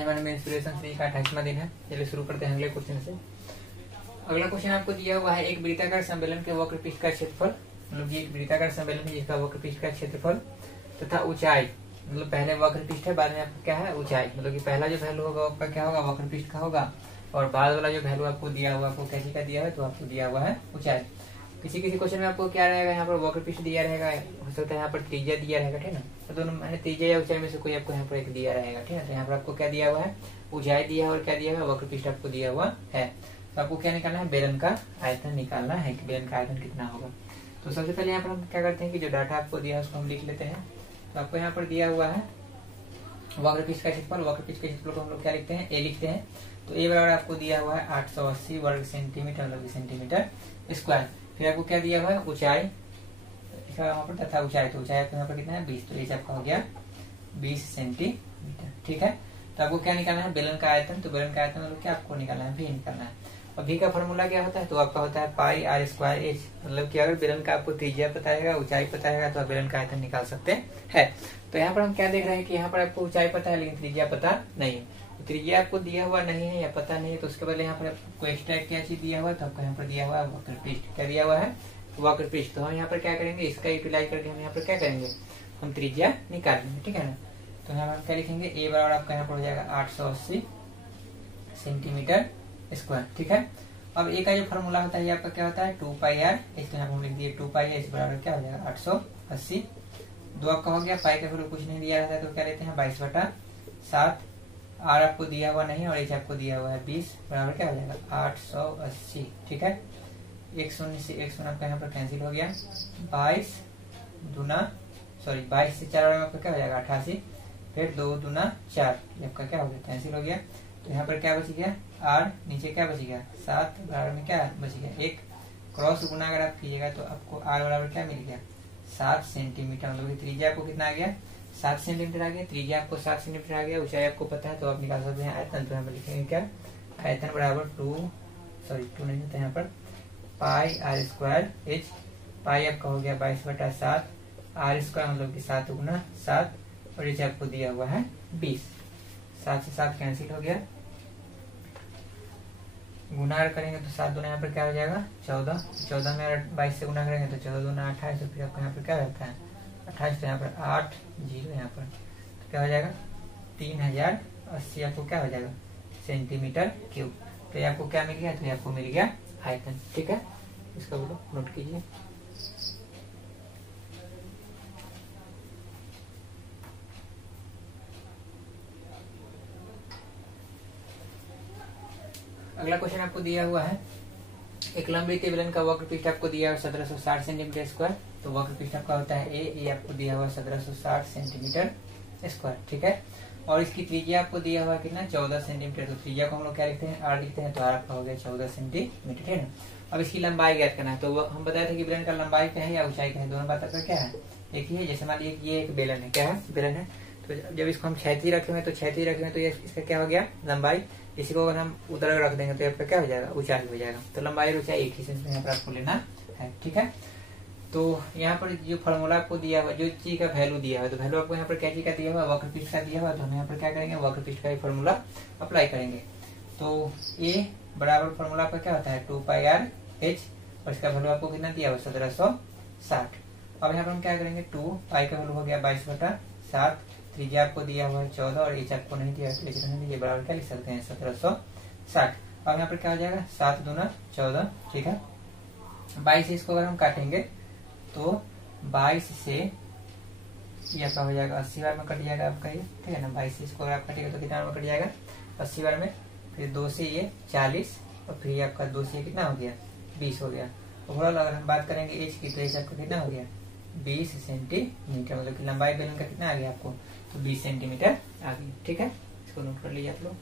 आज हमारे में इंस्पिरेशन 3 का 28वां दिन है। चलिए शुरू करते हैं अगले क्वेश्चन से। अगला क्वेश्चन आपको दिया हुआ है, एक वृत्ताकार सम्मेलन के वक्र पृष्ठ का क्षेत्रफल, मतलब ये एक वृत्ताकार सम्मेलन है जिसका वक्र पृष्ठ का क्षेत्रफल तथा ऊंचाई, मतलब पहले वक्र पृष्ठ है, बाद में आपका क्या है ऊंचाई, मतलब कि पहला जो वैल्यू होगा आपका क्या होगा वक्र पृष्ठ का होगा, और बाद वाला जो वैल्यू आपको दिया हुआ आपको कैसे का दिया है तो आपको दिया हुआ है ऊंचाई। किसी किसी क्वेश्चन में आपको क्या रहेगा, यहाँ पर वक्र पृष्ठ दिया रहेगा, हो सकता है यहाँ पर त्रिज्या दिया रहेगा, ठीक है। तो दोनों मैंने त्रिज्या या ऊंचाई में से कोई आपको यहाँ पर एक दिया रहेगा, ठीक है। तो यहाँ पर आपको क्या दिया हुआ है ऊंचाई दिया है और क्या दिया हुआ है वक्र पृष्ठ आपको दिया हुआ है। तो आपको क्या निकालना है, बेलन का आयतन निकालना है कि बेलन का आयतन कितना होगा। तो सबसे पहले यहाँ पर हम क्या करते हैं कि जो डाटा आपको दिया है उसको हम लिख लेते हैं। तो आपको यहाँ पर दिया हुआ है वक्र पृष्ठ का क्षेत्रफल, वक्र पृष्ठ के क्षेत्रफल को हम लोग क्या लिखते हैं ए लिखते हैं। तो ए बराबर आपको दिया हुआ है 880 वर्ग सेंटीमीटर, मतलब सेंटीमीटर स्क्वायर। फिर आपको क्या दिया हुआ है ऊंचाई वहां पर तथा ऊंचाई, तो ऊंचाई आपको यहाँ पर कितना है 20, तो ये आपका हो गया 20 सेंटीमीटर, ठीक है। तो आपको क्या निकालना है बेलन का आयतन, तो बेलन का आयतन मतलब क्या आपको निकालना है भी निकालना है। और भी का फॉर्मूला क्या होता है, तो आपका होता है पाई आर स्क्वायर एच, मतलब कि अगर बेलन का आपको त्रिज्या पता है ऊंचाई पता है तो आप बेलन का आयतन निकाल सकते हैं। तो यहाँ पर हम क्या देख रहे हैं कि यहाँ पर आपको ऊंचाई पता है लेकिन त्रिज्या पता नहीं है। तो त्रिज्या आपको दिया हुआ नहीं है या पता नहीं है, तो उसके पहले यहाँ पर आपको एक्स्ट्रा क्या चीज दिया हुआ है, तो आपको यहाँ पर दिया हुआ है वक्र पृष्ठ, क्या दिया हुआ है वक्र पृष्ठ। तो हम यहाँ पर क्या करेंगे, इसका यूटिलाइज करके हम यहाँ पर क्या करेंगे, हम त्रिज्या निकाल लेंगे, ठीक है ना। तो यहाँ पर हम क्या लिखेंगे, ए बराबर आपका यहाँ पर हो जाएगा 880 सेंटीमीटर स्क्वायर, ठीक है। अब ए का जो फॉर्मूला होता है ये आपका क्या होता है 2 पाई आर, इसको यहाँ पर हम लिख दिए 2 पाई एच बराबर क्या हो जाएगा 880। दो आपका हो गया, पाई का फिर कुछ नहीं दिया रहता है तो क्या लेते हैं 22/7। आर आपको दिया हुआ नहीं है और एच आपको दिया हुआ है 20 बराबर क्या हो जाएगा 880, ठीक है। एक शून्य से एक शून्य आपका यहाँ पर कैंसिल हो गया, 22 से 4 आपका क्या हो जाएगा 88, फिर 2 दूना 4 आपका क्या हो गया कैंसिल हो गया। तो यहाँ पर क्या बच गया आर, नीचे क्या बच गया 7 बराबर में क्या बच गया 1, क्रॉस गुना अगर आप कीजिएगा तो आपको आर बराबर क्या मिल गया 7 सेंटीमीटर, मतलब त्रिज्या आपको कितना आ गया 7 सेंटीमीटर आ गया, त्रिज्या आपको 7 सेंटीमीटर आ गया, ऊंचाई आपको पता है तो आप निकाल सकते हैं आयतन। तो यहाँ पर लिखेंगे क्या आयतन बराबर 2 नहीं होता यहाँ पर पाई आर स्क्वायर एच, पाई आपका हो गया 22/7, आर स्क्वायर मतलब कि 7 गुना 7 और एच आपको दिया हुआ है 20, 7 से 7 कैंसिल हो गया, गुना करेंगे तो 7 दूना यहाँ पर क्या हो जाएगा 14, 14 में 22 से गुना करेंगे तो 14 दूना 28, तो फिर आपको यहाँ पर क्या रहता है 28, तो यहाँ पर 8 जीरो यहाँ पर तो क्या हो जाएगा 3080 आपको क्या हो जाएगा सेंटीमीटर क्यूब। तो ये आपको क्या मिल गया, तो ये आपको मिल गया आयतन, ठीक है। इसका बोलो नोट कीजिए। अगला क्वेश्चन आपको दिया हुआ है, एक लंबी बेलन का वक्र पृष्ठ आपको दिया हुआ 1760 सेंटीमीटर स्क्वायर। तो वक्र पृष्ठ आपका होता है ए आपको दिया हुआ 1760 सेंटीमीटर स्क्वायर, ठीक है। और इसकी त्रिज्या आपको दिया हुआ कितना 14 सेंटीमीटर, तो त्रिज्या को हम लोग क्या लिखते हैं आर लिखते हैं, तो आर आपका हो गया 14 सेंटीमीटर, ठीक है ना। अब इसकी लंबाई ज्ञात करना है, तो हम बताए थे कि बेलन का लंबाई क्या है या ऊंचाई क्या है, दोनों बात आपका क्या है एक ही है। जैसे मान लीजिए ये एक बेलन है, क्या है बेलन है, तो जब इसको हम क्षैतिज रखे हुए तो क्षैतिज रखे हुए तो ये इसका क्या हो गया लंबाई, इसी को अगर हम उधर रख देंगे तो आपका क्या हो जाएगा ऊंचाई हो जाएगा। तो लंबाई और ऊंचाई एक ही सेंस में यहाँ पर आपको लेना है, ठीक है। तो यहाँ पर जो फॉर्मूला आपको दिया हुआ जो चीज का वैल्यू दिया हुआ है, तो वैल्यू आपको यहाँ पर क्या चीज का दिया हुआ वक्र पृष्ठ का दिया हुआ, तो हम यहाँ पर क्या करेंगे वक्र पृष्ठ का फॉर्मूला अप्लाई करेंगे। तो ए बराबर फॉर्मूला आपका क्या होता है 2 पाई आर एच, और इसका वैल्यू आपको कितना दिया हुआ 1760। अब यहाँ पर हम क्या करेंगे 2 पाई का वैल्यू हो गया 22/7, त्रिज्या आपको दिया हुआ है 14 और एच आपको नहीं दिया, तो बराबर क्या लिख सकते हैं 1760। अब यहाँ पर क्या हो जाएगा 7 दूना 14, ठीक है। 22 से इसको अगर हम काटेंगे तो 22 से ये आपका हो जाएगा 80 बार में कट जाएगा आपका ये, ठीक है ना। 22 से इसको अगर आप कटेगा तो कितना बार में कट जाएगा 80 बार में, फिर 2 से ये 40 और फिर ये आपका 2 से कितना हो गया 20 हो गया। ओवरऑल अगर हम बात करेंगे एच की तो एच आपका कितना हो गया 20 सेंटीमीटर, मतलब कि लंबाई बेलन का कितना आ गया आपको तो 20 सेंटीमीटर आ गई, ठीक है। इसको नोट कर लीजिए आप लोग।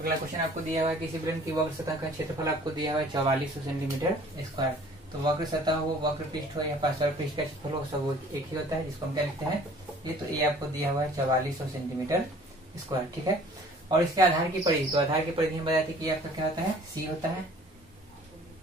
अगला क्वेश्चन आपको दिया हुआ है किसी बेलन की वक्र सतह का क्षेत्रफल आपको दिया हुआ है 4400 सेंटीमीटर स्क्वायर। तो वक्र सतह हो वक्र पृष्ठ हो या पार्श्व पृष्ठ का क्षेत्रफल हो सब वो एक ही होता है, जिसको हम क्या लिखते हैं ये, तो ये आपको दिया हुआ है 4400 सेंटीमीटर स्क्वायर, ठीक है। और इसके आधार की परिधि, तो आधार की परिधि हम बताते कि आपका क्या होता है सी होता है,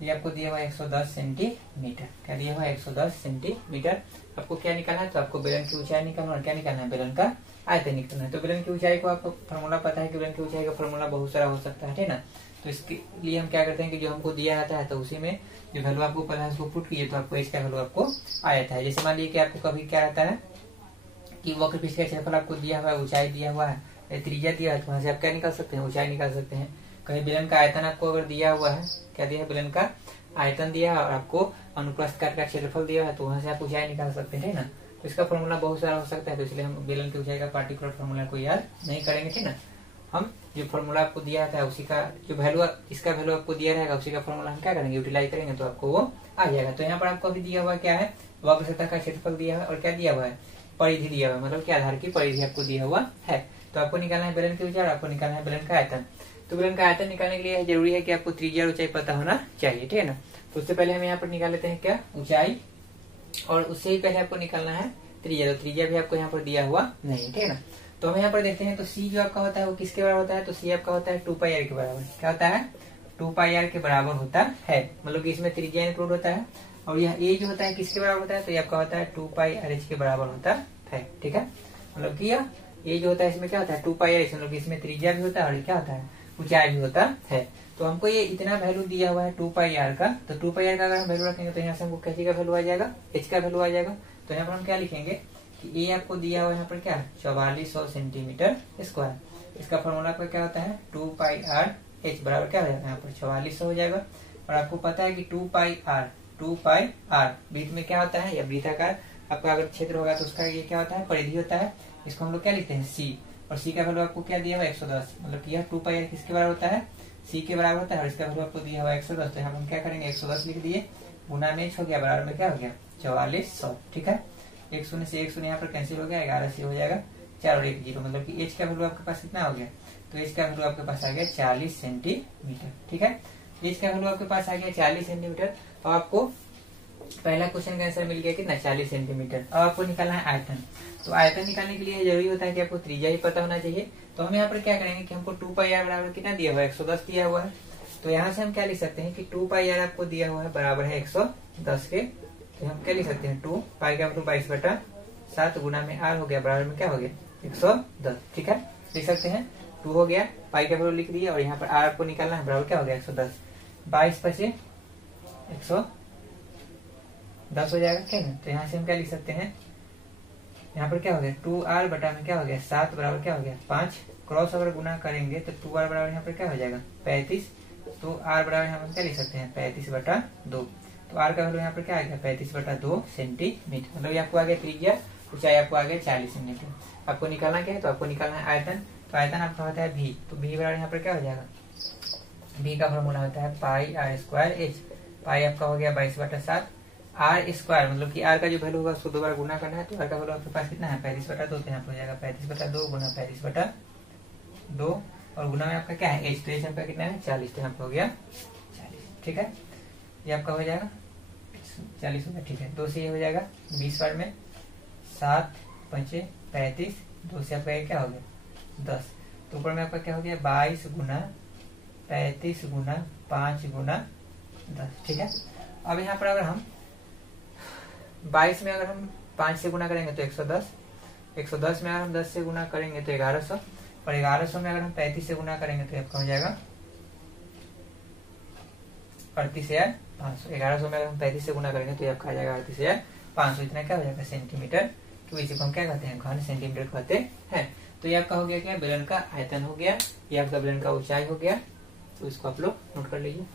ये आपको दिया हुआ 110 सेंटीमीटर। क्या दिया हुआ 110 सेंटीमीटर। आपको क्या निकालना है, तो आपको बेलन की ऊंचाई निकालना और क्या निकालना है, बेलन का आयतन निकालना है। तो बेलन की ऊंचाई को आपको फॉर्मूला पता है कि बेलन की ऊंचाई का फॉर्मूला बहुत सारा हो सकता है, ठीक ना। तो इसके लिए हम क्या करते हैं कि जो हमको दिया जाता है तो उसी में जो वैल्यू आपको पता है उसको पुट कीजिए, तो आपको इसका वैल्यू आपको आ जाता है। जैसे मान लीजिए कि आपको कभी क्या आता है कि वक्र पृष्ठ का क्षेत्रफल आपको दिया हुआ है, ऊंचाई दिया हुआ है, त्रिज्या दिया है, तो वहां से आप क्या निकाल सकते हैं, ऊंचाई निकाल सकते हैं। कहीं बेलन का आयतन आपको अगर दिया हुआ है, क्या दिया है, बेलन का आयतन दिया है और आपको अनुप्रस्थ काट का क्षेत्रफल दिया है, तो वहां से आप ऊंचाई निकाल सकते हैं, ठीक ना। तो इसका फॉर्मूला बहुत सारा हो सकता है, तो इसलिए हम बेलन की ऊंचाई का पार्टिकुलर फॉर्मूला को याद नहीं करेंगे, ठीक ना। हम जो फॉर्मूला आपको दिया था उसी का जो वैल्यू इसका वैल्यू आपको दिया रहेगा उसी का फॉर्मूला हम क्या करेंगे, यूटिलाइज करेंगे, तो आपको वो आ जाएगा। तो यहाँ पर आपको अभी दिया हुआ क्या है, वक्र सतह का क्षेत्रफल दिया है और क्या दिया हुआ है, परिधि दिया हुआ है, मतलब क्या आधार की परिधि आपको दिया हुआ है। तो आपको निकालना है बेलन की ऊंचाई, आपको निकालना है बेलन का आयतन। तो बेलन का आयतन निकालने के लिए जरूरी है कि आपको त्रिज्या और ऊंचाई पता होना चाहिए, ठीक है ना। तो उससे पहले हम यहाँ पर निकाल लेते हैं क्या, ऊंचाई, और उससे ही पहले आपको निकालना है त्रिज्या। तो त्रिज्या भी आपको यहाँ पर दिया हुआ नहीं, ठीक है ना। तो हम यहाँ पर देखते हैं, तो सी जो आपका होता है वो किसके बराबर होता है, तो सी आपका होता है 2πr के बराबर। क्या होता है, 2πr के बराबर होता है, मतलब कि इसमें त्रिज्या इंक्लूड होता है। और यह ए जो होता है किसके बराबर होता है, तो ये आपका होता है 2πrh के बराबर होता है, ठीक है। मतलब कि यह ए जो होता है इसमें क्या होता है 2πrh, मतलब कि इसमें त्रिज्या भी होता है और क्या होता है, ऊंचाई भी होता है। तो हमको ये इतना वैल्यू दिया हुआ है 2πr का, तो 2πr का अगर हम वैल्यू रखेंगे तो यहाँ से हमको कैसे का वैल्यू आ जाएगा, h का वैल्यू आ जाएगा। तो यहाँ पर हम क्या लिखेंगे कि ए आपको दिया हुआ यहाँ पर क्या 4400 सेंटीमीटर स्क्वायर। इसका फॉर्मूला आपका क्या होता है 2πrh बराबर क्या हो जाएगा, यहाँ पर 4400 हो जाएगा। और आपको पता है कि 2πr वृत्त में क्या होता है, या वृत्ताकार आपका अगर क्षेत्र होगा तो उसका ये क्या होता है, परिधि होता है। इसको हम लोग क्या लिखते हैं सी, और सी का वैल्यू आपको क्या दिया हुआ 110, मतलब कि यह 2πr किसके बराबर होता है, सी के बराबर होता है। और इसका वैल्यू आपको दिया हुआ 110, तो यहाँ पर हम क्या करेंगे 110 लिख दिए, गुना में हो गया, बराबर में क्या हो गया 4400, ठीक है। एक शून्य से एक शून्य यहाँ पर कैंसिल हो गया, 11 से हो जाएगा 4 और 1 0, मतलब कि एच का वैल्यू आपके पास कितना हो गया, तो एच का वैल्यू आपके पास आ गया 40 सेंटीमीटर, ठीक है। एच का वैल्यू आपके पास आ गया 40 सेंटीमीटर। और आपको पहला क्वेश्चन का आंसर मिल गया कितना 40 सेंटीमीटर। अब आपको निकालना है आयतन। तो आयतन निकालने के लिए जरूरी होता है कि आपको त्रिज्या ही पता होना चाहिए। तो हम यहाँ पर क्या करेंगे कि हमको 2πr बराबर कितना दिया हुआ है 110 दिया हुआ है। तो यहाँ से हम क्या लिख सकते हैं कि 2πr आपको दिया हुआ है बराबर है 110 के। तो हम क्या लिख सकते हैं 2 पाई का 22/7 गुना में r हो गया, बराबर में क्या हो गया 110, ठीक है। लिख सकते हैं 2 हो गया, पाई का वैल्यू लिख दिया, और यहाँ पर r आपको निकालना है, बराबर क्या हो गया 110, 22/110 हो जाएगा, ठीक है। तो यहाँ से हम क्या लिख सकते हैं, यहाँ पर क्या हो गया 2r बटा में क्या हो गया 7 बराबर क्या हो गया 5, क्रॉस अगर गुना करेंगे तो 2r बराबर यहाँ पर क्या हो जाएगा 35। तो r बराबर यहाँ पर क्या लिख सकते हैं 35/2। तो r का वैल्यू यहाँ पर क्या आ गया 35/2 सेंटीमीटर, मतलब ये आपको आ गया त्रिज्या, ऊंचाई आपको आ गया 40 सेंटीमीटर। आपको निकालना क्या है, तो आपको निकालना है आयतन। तो आयतन आपका होता है v, तो v बराबर यहाँ पर क्या हो जाएगा, v का फॉर्मूला होता है πr²h। पाई आपका हो गया 22/7, r स्क्वायर मतलब कि r का जो वैल्यू होगा उसको 2 बार गुना करना है। तो r का वैल्यू आपके पास कितना है 35/2, तो यहाँ पर हो जाएगा 35/2 गुना 35/2, और गुना में आपका क्या है h, तो h आपका कितना है 40, तो यहाँ पर हो गया 40, ठीक है। ये आपका हो जाएगा 40 हो गया, ठीक है। 2 से ये हो जाएगा 20 बार में 7 5 35, 2 से आपका क्या हो गया 10, तो ऊपर में आपका क्या हो गया 22 गुना 35 गुना 5 गुना 10, ठीक है। अब यहाँ पर अगर हम 22 में अगर हम 5 से गुना करेंगे तो 110, 110 में अगर हम 10 से गुना करेंगे तो 1100, और 1100 में अगर हम 35 से गुना करेंगे तो आपका हो जाएगा 38,500। 1100 में अगर हम 35 से गुना करेंगे तो आपका आ जाएगा 38,500। इतना क्या हो जाएगा सेंटीमीटर, तो इसी को हम क्या कहते हैं घन सेंटीमीटर कहते हैं। तो ये आपका हो गया क्या, बेलन का आयतन हो गया, ये आपका बेलन का ऊंचाई हो गया। तो इसको आप लोग नोट कर लीजिए।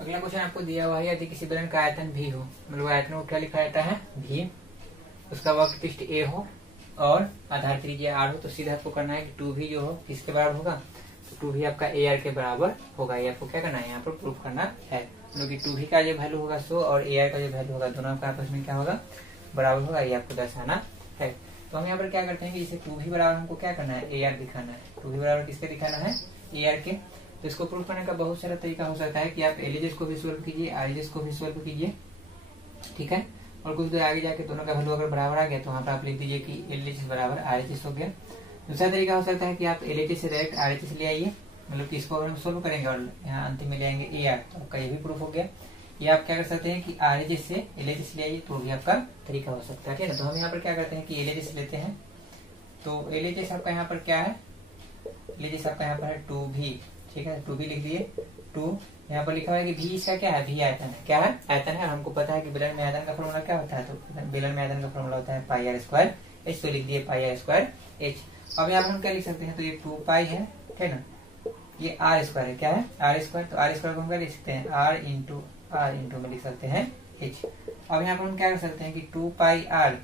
अगला क्वेश्चन आपको दिया हुआ है, यदि किसी बेलन का आयतन भी हो, मतलब आयतन को क्या लिखा जाता है भी, उसका वक्र पृष्ठ ए हो और आधार त्रिज्या r हो, तो सीधा आपको करना है कि 2v जो हो किसके बराबर होगा, तो 2v आपका ar के बराबर होगा। ये आपको क्या करना है यहाँ पर प्रूफ करना है, मतलब कि 2v का जो वैल्यू होगा 100 और ar का जो वैल्यू होगा दोनों का आपस में क्या होगा बराबर होगा, ये आपको दर्शाना है। तो हम यहाँ पर क्या करते हैं कि जैसे 2v बराबर हमको क्या करना है ar दिखाना है। 2v बराबर किसके दिखाना है ar के। तो इसको प्रूफ करने का बहुत सारा तरीका हो सकता है कि आप एलिजेस को भी सॉल्व कीजिए, आरजेस को भी सॉल्व कीजिए, ठीक है। और कुछ दूर आगे जाके दोनों का वैल्यू अगर बराबर आ गया तो वहाँ पर आप लिख दीजिए कि LHS बराबर RHS हो गया। दूसरा तरीका हो सकता है कि आप LHS से डायरेक्ट RHS ले आइए, मतलब कि इसको हम सोल्व करेंगे और यहाँ अंतिम में ले आएंगे AR, तो आपका ये भी प्रूफ हो गया। या आप क्या कर सकते हैं कि RHS से LHS ले आइए, तो भी आपका तरीका हो सकता है, ठीक है। तो हम यहाँ पर क्या करते हैं कि LHS लेते हैं, तो LHS आपका यहाँ पर क्या है, LHS आपका यहाँ पर है 2V, ठीक है। 2V लिख दिए, 2 यहाँ पर लिखा हुआ है कि V इसका क्या है, V आयतन है, क्या है, आयतन है। और हमको पता है कि बेलन में आयतन का फॉर्मूला क्या होता है, तो बेलन में आयतन का फॉर्मूला होता है पाई आर स्क्वायर एच, तो लिख दिए पाई आर स्क्वायर एच। अब यहाँ पर हम क्या लिख सकते हैं, तो ये 2 पाई है, ठीक है ना, ये आर स्क्वायर है, क्या है, आर स्क्वायर, तो आर स्क्वायर को हम क्या लिख सकते हैं, आर इंटू में लिख सकते हैं एच। अब यहाँ पर हम क्या कर सकते हैं कि 2 पाई आर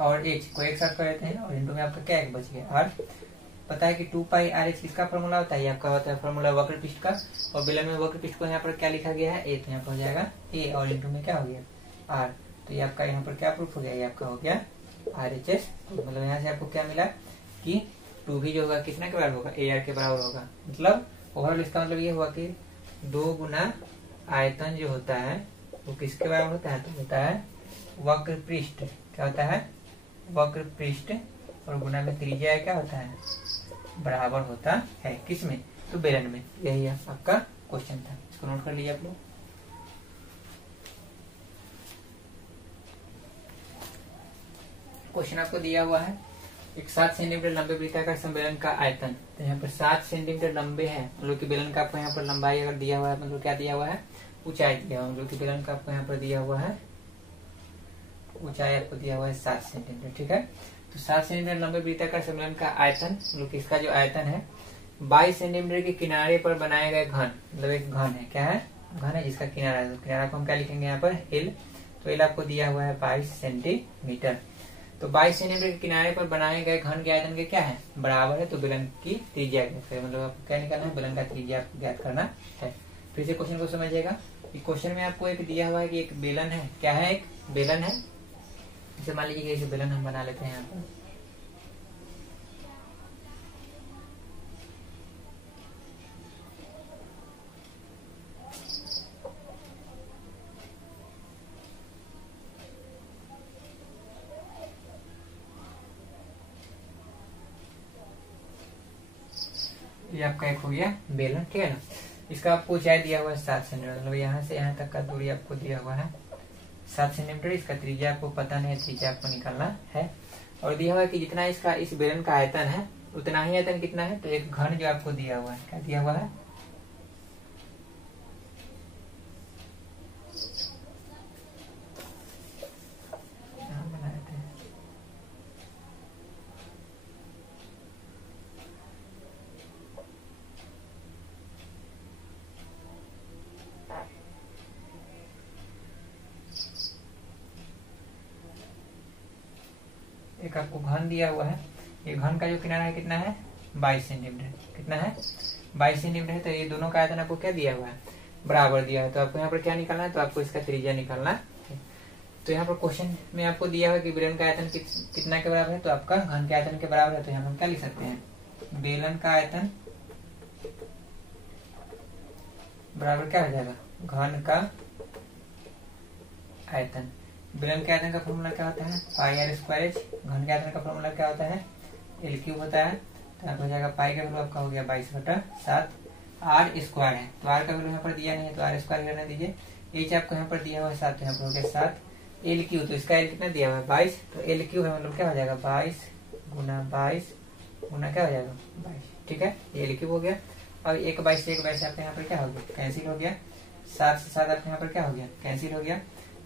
और एच को एक साथ कर देते हैं, और इंटू में आपका क्या एक बच गया आर। पता है कि 2 पाई आर एच किसका फॉर्मूला होता है, ये आपका होता है फॉर्मूला वक्र पृष्ठ का, और बेलन में वक्र पृष्ठ को यहाँ पर क्या लिखा गया है, ए, तो यहाँ पर हो जाएगा ए, और इंटू में क्या हो गया आर, तो ये आपका यहाँ पर क्या प्रूफ हो गया, ये आपका हो गया RHS। तो मतलब यहाँ से आपको क्या मिला कि 2 भी जो होगा कितना के बराबर होगा, AR के बराबर होगा। मतलब ओवरऑल इसका मतलब ये हुआ कि 2 गुना आयतन जो होता है वो किसके बराबर होता है, तो होता है वक्र पृष्ठ, क्या होता है, वक्र पृष्ठ, और गुना में त्रिज्या क्या होता है, बराबर होता है, किसमें, तो बेलन में। यही आपका क्वेश्चन था, इसको नोट कर लीजिए आप लोग। क्वेश्चन आपको दिया हुआ है एक 7 सेंटीमीटर लंबे वृत्ताकार संबेलन का आयतन, तो यहाँ पर 7 सेंटीमीटर लंबे है, मतलब कि बेलन का आपको यहाँ पर लंबाई अगर दिया हुआ है, मतलब क्या दिया हुआ है, ऊंचाई दिया हुआ है, मतलब कि बेलन का आपको यहाँ पर दिया हुआ है ऊंचाई आपको दिया हुआ है 7 सेंटीमीटर, ठीक है। तो 7 सेंटीमीटर लंबे वृत्ताकार संबेलन का आयतन, मतलब कि इसका जो आयतन है 22 सेंटीमीटर के किनारे पर बनाए गए घन, मतलब एक घन है, क्या है, घन है जिसका किनारा है, तो किनारा को हम क्या लिखेंगे यहाँ पर L, तो L आपको दिया हुआ है 22 सेंटीमीटर। तो 22 सेंटीमीटर के किनारे पर बनाए गए घन के आयतन के क्या है, बराबर है, तो बेलन की त्रिज्या ज्ञात करें, मतलब आपको क्या निकालना है, बेलन का त्रिज्या आपको ज्ञात करना है। फिर से क्वेश्चन को समझिएगा, क्वेश्चन में आपको एक दिया हुआ है कि एक बेलन है, क्या है, एक बेलन है, जैसे मान लीजिए कि बेलन हम बना लेते हैं यहाँ पर, ये आपका एक हो गया बेलन, ठीक है ना। इसका आपको ऊंचाई दिया हुआ है 7 सेंटीमीटर, मतलब यहाँ से यहाँ तक का दूरी आपको दिया हुआ है 7 सेंटीमीटर। इसका त्रिज्या आपको पता नहीं है, त्रिज्या आपको निकालना है। और दिया हुआ है कि जितना इसका इस बेलन का आयतन है उतना ही आयतन कितना है, तो एक घन जो आपको दिया हुआ है, क्या दिया हुआ है, एक आपको घन दिया हुआ है, ये घन का जो किनारा है कितना है, 22 सेंटीमीटर, कितना है, 22 सेंटीमीटर है। तो ये दोनों का आयतन आपको क्या दिया हुआ है, बराबर दिया है, तो आपको यहाँ पर क्या निकालना है, तो आपको इसका त्रिज्या निकालना है। तो यहाँ पर क्वेश्चन में आपको दिया हुआ है कि बेलन का आयतन कितना के बराबर है, तो आपका घन के आयतन के बराबर है, तो यहाँ पर हम क्या लिख सकते हैं, बेलन का आयतन बराबर क्या हो जाएगा, घन का आयतन। बेलन के आयतन का फॉर्मूला क्या होता है, पाई आर स्क्वायर एच, घन के आयतन का फॉर्मूला क्या होता है, L क्यूब होता है, तो यहाँ पर हो जाएगा पाई का वैल्यू आपका हो गया 22/7, आर स्क्वायर है, तो आर का वैल्यू यहाँ पर दिया नहीं है, तो आर स्क्वायर करना दीजिए, एच आपको यहाँ पर दिया हुआ है 7, तो यहाँ पर हो गया 7, L क्यूब, तो इसका L कितना दिया हुआ है 22, तो L क्यूब है, मतलब क्या हो जाएगा 22 गुना 22 गुना क्या हो जाएगा 22, ठीक है, ये L क्यूब हो गया। और एक 22 से एक 22 आपका यहाँ पर क्या हो गया, कैंसिल हो गया, 7 से 7 आपके यहाँ पर क्या हो गया, कैंसिल हो गया,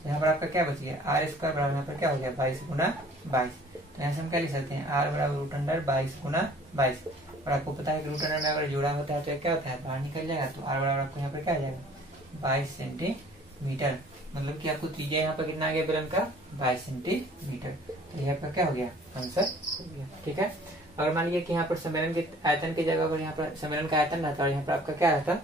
यहाँ पर आपका क्या बच गया, आर स्क्वायर बराबर यहाँ पर क्या हो गया 22 गुना 22, तो यहाँ से हम क्या लिख सकते हैं, आर बराबर रूट अंडर 22 गुना 22, और आपको पता है कि रूट अंडर में अगर जोड़ा होता है तो क्या होता है, बाहर निकल जाएगा, तो आर बराबर आपको यहाँ पर क्या आ जाएगा 22 सेंटीमीटर, मतलब कि आपको त्रिज्या यहाँ पर कितना आ गया बेलन का 22 सेंटीमीटर, तो यहाँ पर क्या हो गया, आंसर हो गया, ठीक है। अगर मान लीजिए कि यहाँ पर सम्मेलन के आयतन की जगह पर यहाँ पर सम्मेलन का आयतन रहता और यहाँ पर आपका क्या रहता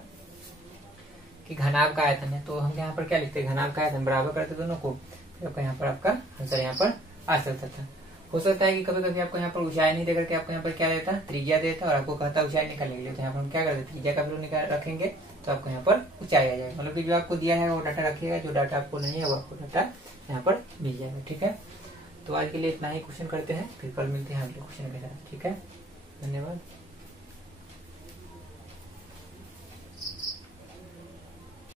कि घनाभ का आयतन है, तो हम यहाँ पर क्या लिखते हैं, घनाभ का आयतन बराबर करते दोनों को, फिर आपका यहाँ पर आपका आंसर यहाँ पर आ सकता था। हो सकता है कि कभी कभी आपको यहाँ पर ऊंचाई नहीं देकर के आपको यहाँ पर क्या देता, त्रिज्या देता, और आपको कहता ऊंचाई निकालने के लिए, तो यहाँ पर हम क्या करते, त्रिज्या का वैल्यू निकाल रखेंगे, तो आपको यहाँ पर ऊंचाई आ जाएगा। मतलब कि जो आपको दिया है वो डाटा रखिएगा, जो डाटा आपको नहीं है वो आपको डाटा यहाँ पर मिल जाएगा। ठीक है, तो आज के लिए इतना ही क्वेश्चन करते हैं, फिर कल मिलते हैं अगले क्वेश्चन के साथ। ठीक है, धन्यवाद।